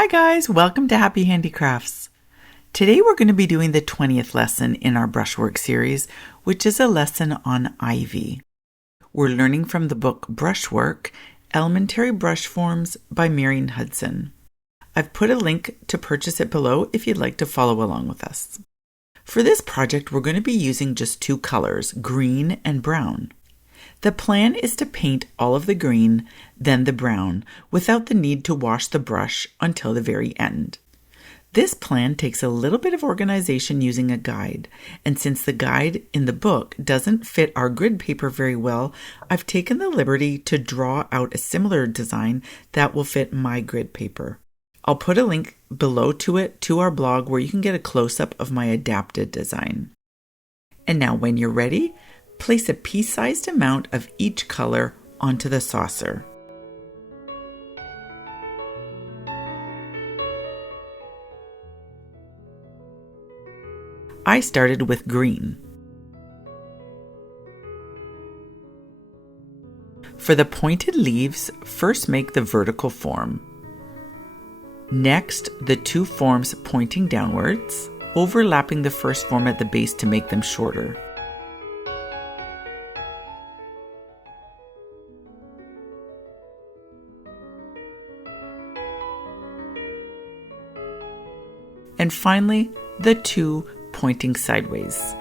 Hi guys, welcome to Happy Handicrafts. Today we're going to be doing the 20th lesson in our Brushwork series, which is a lesson on ivy. We're learning from the book Brushwork, Elementary Brush Forms by Marion Hudson. I've put a link to purchase it below if you'd like to follow along with us. For this project, we're going to be using just two colors, green and brown. The plan is to paint all of the green, then the brown, without the need to wash the brush until the very end. This plan takes a little bit of organization using a guide, and since the guide in the book doesn't fit our grid paper very well, I've taken the liberty to draw out a similar design that will fit my grid paper. I'll put a link below to our blog where you can get a close-up of my adapted design. And now when you're ready, place a pea-sized amount of each color onto the saucer. I started with green. For the pointed leaves, first make the vertical form. Next, the two forms pointing downwards, overlapping the first form at the base to make them shorter. And finally, the two pointing sideways.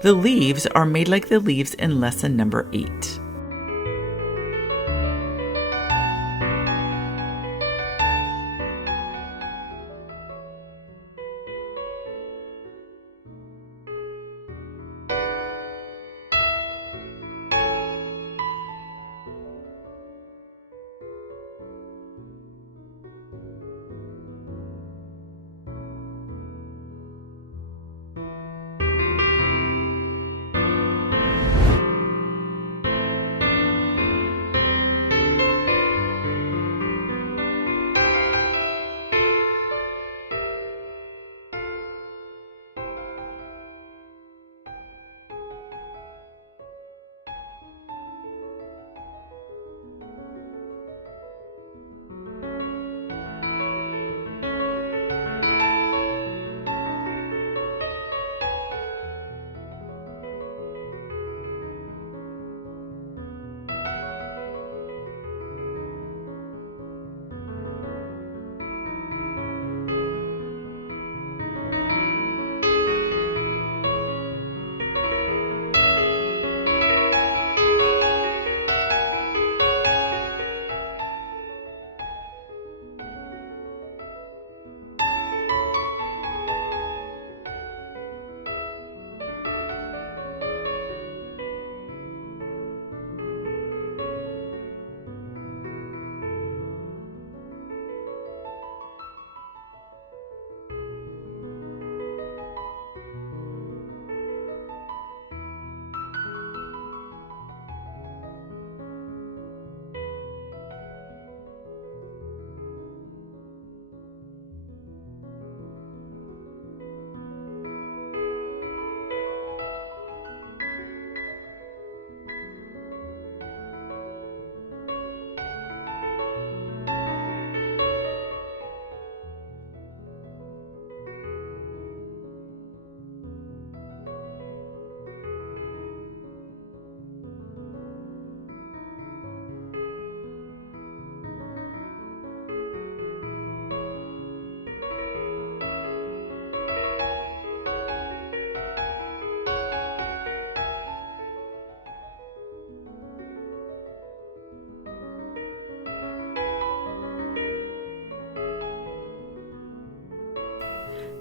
The leaves are made like the leaves in lesson number 8.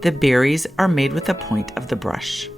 The berries are made with the point of the brush.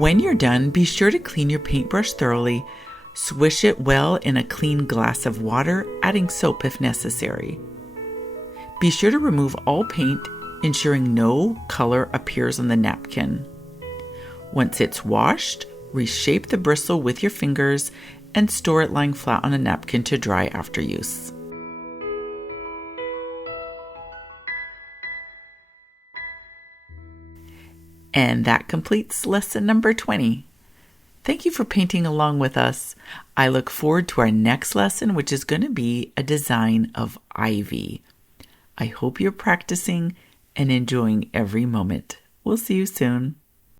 When you're done, be sure to clean your paintbrush thoroughly. Swish it well in a clean glass of water, adding soap if necessary. Be sure to remove all paint, ensuring no color appears on the napkin. Once it's washed, reshape the bristle with your fingers and store it lying flat on a napkin to dry after use. And that completes lesson number 20. Thank you for painting along with us. I look forward to our next lesson, which is going to be a design of ivy. I hope you're practicing and enjoying every moment. We'll see you soon.